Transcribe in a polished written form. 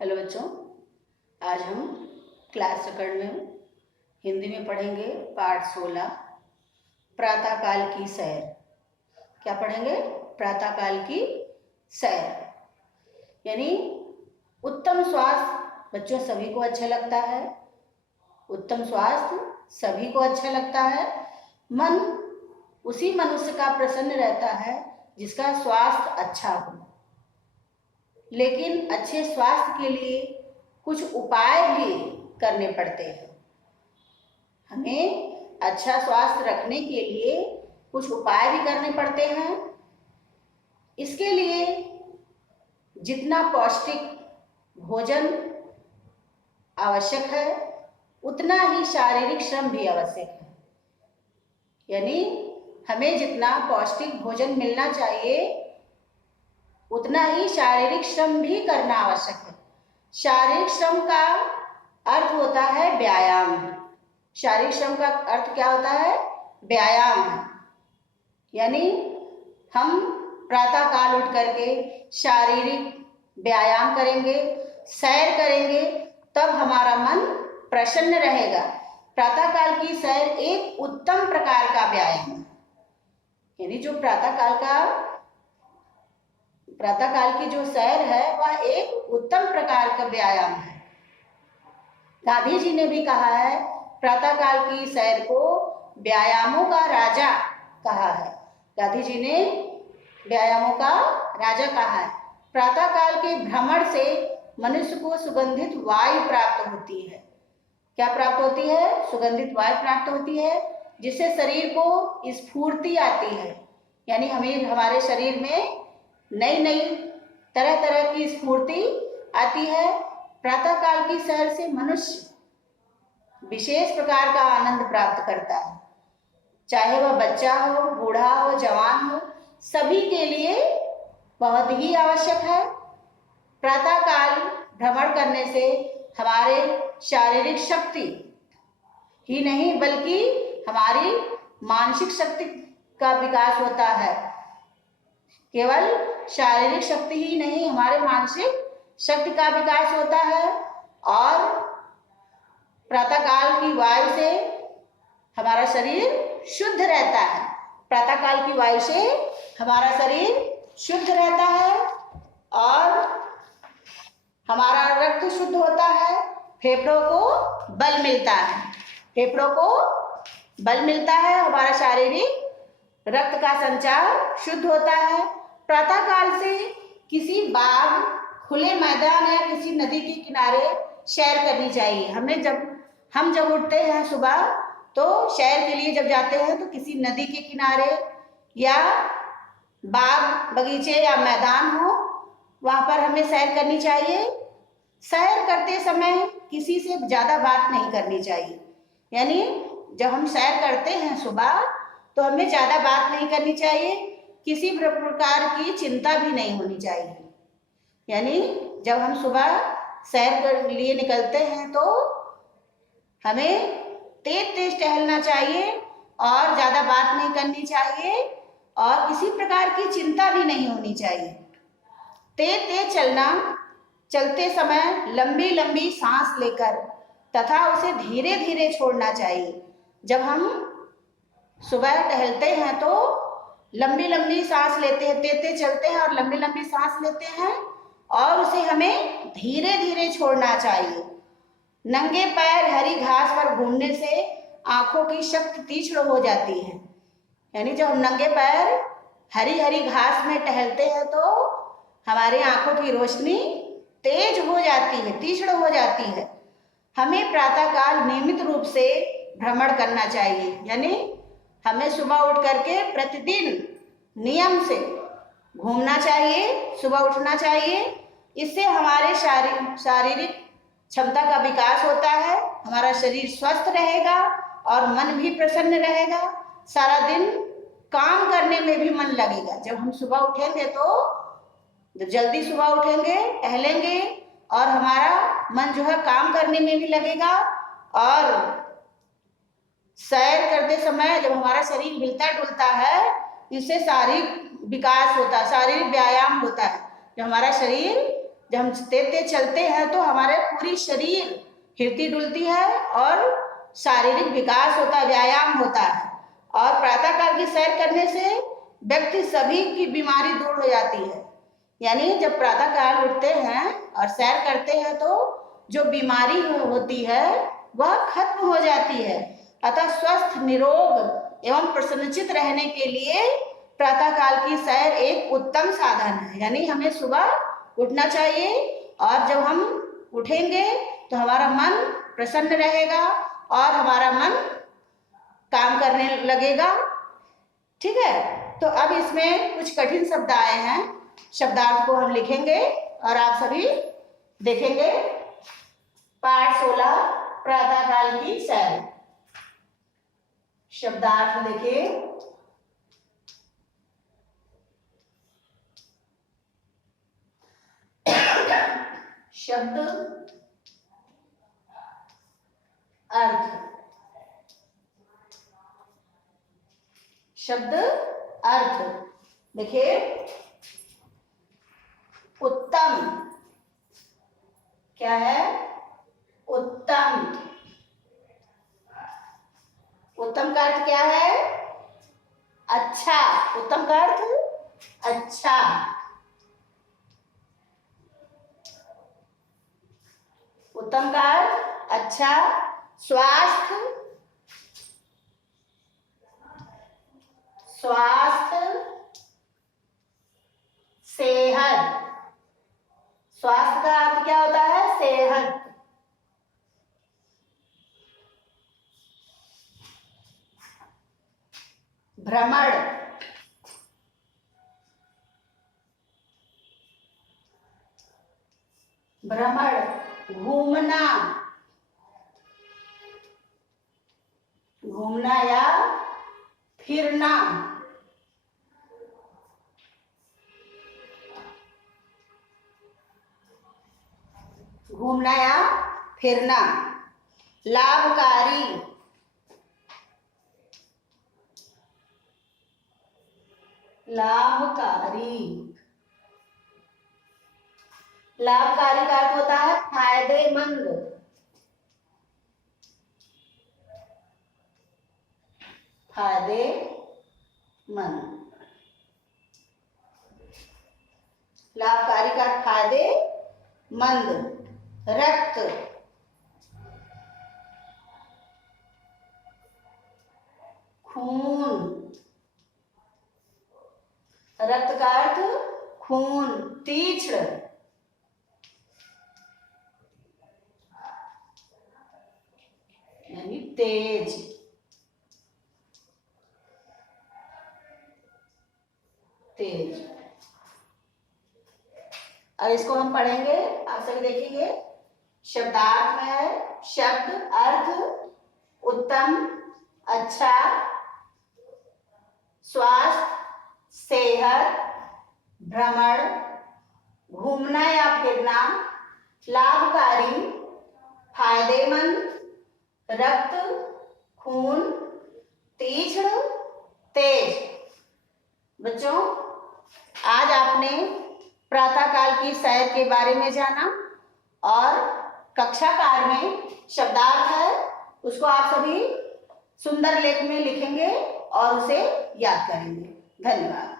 Hello बच्चों, आज हम क्लास सेकंड में हिंदी में पढ़ेंगे पाठ 16 प्रातःकाल की सैर। क्या पढ़ेंगे? प्रातःकाल की सैर यानी उत्तम स्वास्थ्य। बच्चों सभी को अच्छा लगता है, उत्तम स्वास्थ्य सभी को अच्छा लगता है। मन उसी मनुष्य का प्रसन्न रहता है जिसका स्वास्थ्य अच्छा हो। लेकिन अच्छे स्वास्थ्य के लिए कुछ उपाय भी करने पड़ते हैं। हमें अच्छा स्वास्थ्य रखने के लिए कुछ उपाय भी करने पड़ते हैं। इसके लिए जितना पौष्टिक भोजन आवश्यक है उतना ही शारीरिक श्रम भी आवश्यक है। यानी हमें जितना पौष्टिक भोजन मिलना चाहिए उतना ही शारीरिक श्रम भी करना आवश्यक है। शारीरिक श्रम का अर्थ होता है व्यायाम। शारीरिक श्रम का अर्थ क्या होता है? व्यायाम। यानी हम प्रातः काल उठ करके शारीरिक व्यायाम करेंगे, सैर करेंगे, तब हमारा मन प्रसन्न रहेगा। प्रातः काल की सैर एक उत्तम प्रकार का व्यायाम है। यानी जो प्रातः काल की जो सैर है वह एक उत्तम प्रकार का व्यायाम है। गांधी जी ने भी कहा है प्रातः काल की सैर को व्यायामों का राजा कहा है। गांधी जी ने व्यायामों का राजा कहा है। प्रातः काल के भ्रमण से मनुष्य को सुगंधित वायु प्राप्त होती है। क्या प्राप्त होती है? सुगंधित वायु प्राप्त होती है, जिससे शरीर को स्फूर्ति आती है। यानी हमें हमारे शरीर में नई नई तरह तरह की स्फूर्ति आती है। प्रातः काल की सैर से मनुष्य विशेष प्रकार का आनंद प्राप्त करता है। चाहे वह बच्चा हो, बूढ़ा हो, जवान हो, सभी के लिए बहुत ही आवश्यक है। प्रातः काल भ्रमण करने से हमारे शारीरिक शक्ति ही नहीं बल्कि हमारी मानसिक शक्ति का विकास होता है। केवल शारीरिक शक्ति ही नहीं, हमारे मानसिक शक्ति का विकास होता है। और प्रातः काल की वायु से हमारा शरीर शुद्ध रहता है। प्रातः काल की वायु से हमारा शरीर शुद्ध रहता है और हमारा रक्त शुद्ध होता है। फेफड़ों को बल मिलता है। फेफड़ों को बल मिलता है। हमारा शारीरिक रक्त का संचार शुद्ध होता है। प्रातः काल से किसी बाग, खुले मैदान या किसी नदी के किनारे सैर करनी चाहिए। हम जब उठते हैं सुबह तो सैर के लिए जब जाते हैं तो किसी नदी के किनारे या बाग, बगीचे या मैदान हो, वहाँ पर हमें सैर करनी चाहिए। सैर करते समय किसी से ज़्यादा बात नहीं करनी चाहिए। यानी जब हम सैर करते हैं सुबह तो हमें ज़्यादा बात नहीं करनी चाहिए, किसी प्रकार की चिंता भी नहीं होनी चाहिए। यानी जब हम सुबह सैर के लिए निकलते हैं तो हमें तेज तेज टहलना चाहिए और ज़्यादा बात नहीं करनी चाहिए और किसी प्रकार की चिंता भी नहीं होनी चाहिए। तेज तेज चलना, चलते समय लंबी लंबी सांस लेकर तथा उसे धीरे धीरे छोड़ना चाहिए। जब हम सुबह टहलते हैं तो लंबी लंबी सांस लेते हैं, तेज तेज चलते हैं और लंबी लंबी सांस लेते हैं और उसे हमें धीरे धीरे छोड़ना चाहिए। नंगे पैर हरी घास पर घूमने से आंखों की शक्ति तीक्ष्ण हो जाती है। यानी जब हम नंगे पैर हरी हरी घास में टहलते हैं तो हमारी आंखों की रोशनी तेज हो जाती है, तीक्ष्ण हो जाती है। हमें प्रातःकाल नियमित रूप से भ्रमण करना चाहिए। यानी हमें सुबह उठ करके प्रतिदिन नियम से घूमना चाहिए, सुबह उठना चाहिए। इससे हमारे शारीरिक क्षमता का विकास होता है, हमारा शरीर स्वस्थ रहेगा और मन भी प्रसन्न रहेगा। सारा दिन काम करने में भी मन लगेगा। जब हम सुबह उठेंगे तो जल्दी सुबह उठेंगे, टहलेंगे और हमारा मन जो है काम करने में भी लगेगा। और सैर करते समय जब हमारा शरीर हिलता डुलता है, इससे शारीरिक विकास होता है, शारीरिक व्यायाम होता है। जब हमारा शरीर जब हम तेज तेज चलते हैं तो हमारे पूरी शरीर हिलती डुलती है और शारीरिक विकास होता है, व्यायाम होता है। और प्रातःकाल की सैर करने से व्यक्ति सभी की बीमारी दूर हो जाती है। यानी जब प्रातःकाल उठते हैं और सैर करते हैं तो जो बीमारी होती है वह खत्म हो जाती है। अतः स्वस्थ, निरोग एवं प्रसन्नचित रहने के लिए प्रातःकाल की सैर एक उत्तम साधन है। यानी हमें सुबह उठना चाहिए और जब हम उठेंगे तो हमारा मन प्रसन्न रहेगा और हमारा मन काम करने लगेगा। ठीक है, तो अब इसमें कुछ कठिन शब्द आए हैं, शब्दार्थ को हम लिखेंगे और आप सभी देखेंगे। पाठ 16 प्रातःकाल की सैर। शब्दार्थ देखिए। शब्द अर्थ। शब्द अर्थ देखिए। उत्तम क्या है? उत्तम। उत्तम का अर्थ क्या है? अच्छा। उत्तम का अर्थ अच्छा। उत्तम का अर्थ अच्छा। स्वास्थ्य। स्वास्थ्य, सेहत। स्वास्थ्य का अर्थ क्या होता है? सेहत। भ्रमण। भ्रमण, घूमना। घूमना या फिरना। घूमना या फिरना। लाभकारी। लाभकारी। लाभकारी का अर्थ होता है फायदेमंद। फायदेमंद। लाभकारी का फायदेमंद। रक्त। खून। रक्त का अर्थ खून। तीक्ष्ण। यानी तेज। तेज। अब इसको हम पढ़ेंगे, आप सभी देखेंगे। शब्दार्थ में है शब्द अर्थ उत्तम, अच्छा, स्वास्थ्य, सेहत, भ्रमण, घूमना या फिरना, लाभकारी, फायदेमंद, रक्त, खून, तीक्ष्ण, तेज। बच्चों, आज आपने प्रातःकाल की सैर के बारे में जाना और कक्षा कार में शब्दार्थ है उसको आप सभी सुंदर लेख में लिखेंगे और उसे याद करेंगे। धन्यवाद।